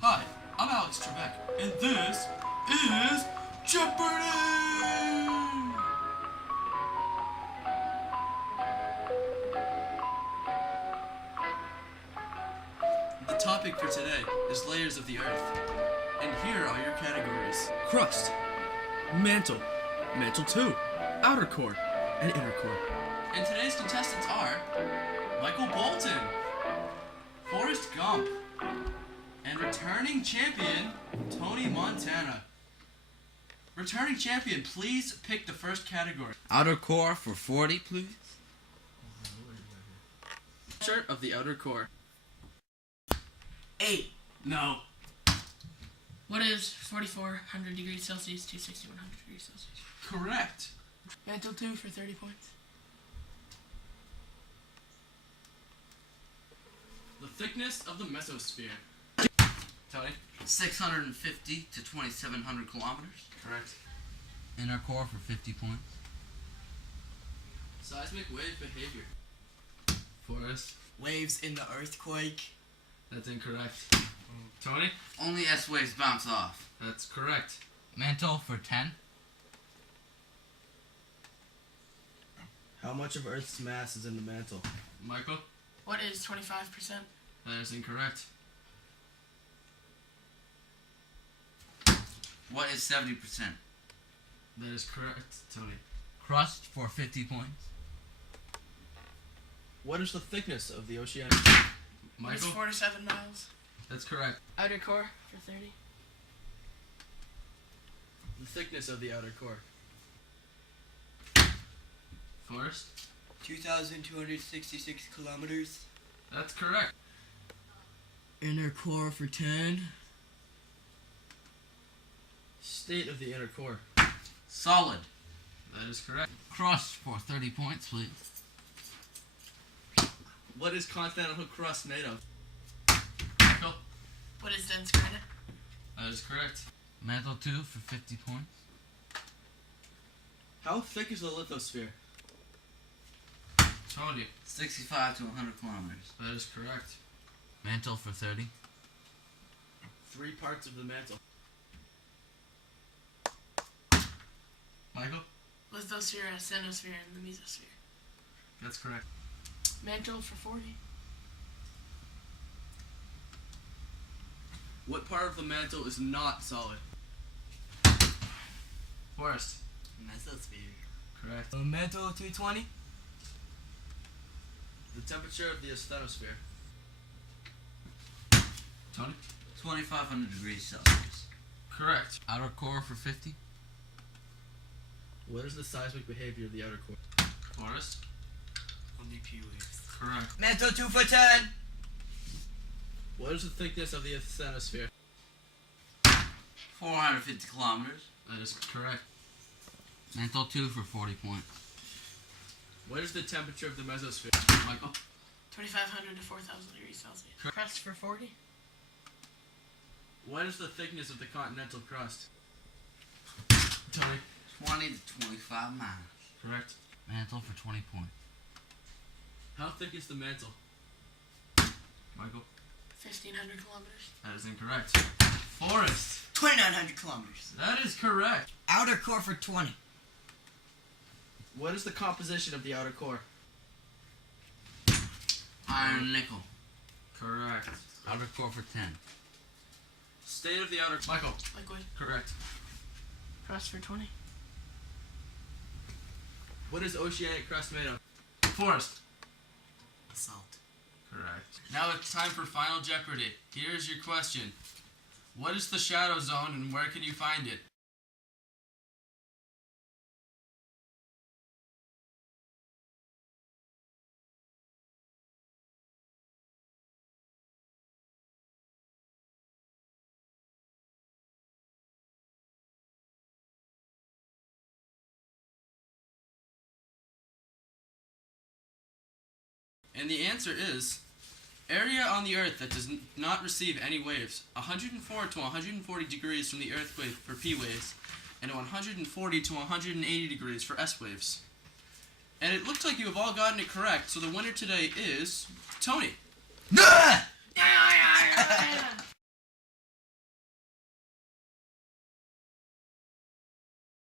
Hi, I'm Alex Trebek, and this is Jeopardy! The topic for today is layers of the Earth, and here are your categories. Crust, mantle, mantle 2, outer core, and inner core. And today's contestants are Michael Bolton, Forrest Gump, and returning champion, Tony Montana. Returning champion, please pick the first category. Outer core for 40, please. Shirt of the outer core. 8. No. What is 4,400 degrees Celsius to 6,100 degrees Celsius? Correct. Mantle 2 for 30 points. The thickness of the mesosphere. Tony. 650 to 2,700 kilometers. Correct. Inner core for 50 points. Seismic wave behavior. Forrest. Waves in the earthquake. That's incorrect. Tony. Only S waves bounce off. That's correct. Mantle for 10. How much of Earth's mass is in the mantle? Michael. What is 25%? That is incorrect. What is 70%? That is correct, Tony. Crust for 50 points. What is the thickness of the oceanic? What is Michael. 4 to 7 miles? That's correct. Outer core for 30. The thickness of the outer core. Forrest. 2,266 kilometers. That's correct. Inner core for 10. State of the inner core. Solid. That is correct. Crust for 30 points, please. What is continental crust made of? Michael. What is dense granite? That is correct. Mantle 2 for 50 points. How thick is the lithosphere? Tony. 65 to 100 kilometers. That is correct. Mantle for 30. 3 parts of the mantle. Michael. Lithosphere, asthenosphere, and the mesosphere. That's correct. Mantle for 40. What part of the mantle is not solid? Forrest. Mesosphere. Correct. Mantle 220. The temperature of the asthenosphere. Tony. 2,500 degrees Celsius. Correct. Outer core for 50. What is the seismic behavior of the outer core? Forrest. Only P waves. Correct. Mantle 2 for 10. What is the thickness of the asthenosphere? 450 kilometers. That is correct. Mantle 2 for 40 points. What is the temperature of the mesosphere? Michael. 2,500 to 4,000 degrees Celsius. Crust for 40. What is the thickness of the continental crust? Tony. 20 to 25 miles. Correct. Mantle for 20 points. How thick is the mantle? Michael. 1,500 kilometers. That is incorrect. Forrest. 2,900 kilometers. That is correct. Outer core for 20. What is the composition of the outer core? Iron nickel. Correct. Outer core for 10. State of the outer... Michael. Liquid. Correct. Crust for 20. What is oceanic crust made of? Forrest. Salt. Correct. Now it's time for Final Jeopardy. Here's your question. What is the shadow zone and where can you find it? And the answer is area on the Earth that does not receive any waves, 104 to 140 degrees from the earthquake for P waves, and 140 to 180 degrees for S waves. And it looks like you have all gotten it correct, so the winner today is Tony. Nah! Yeah!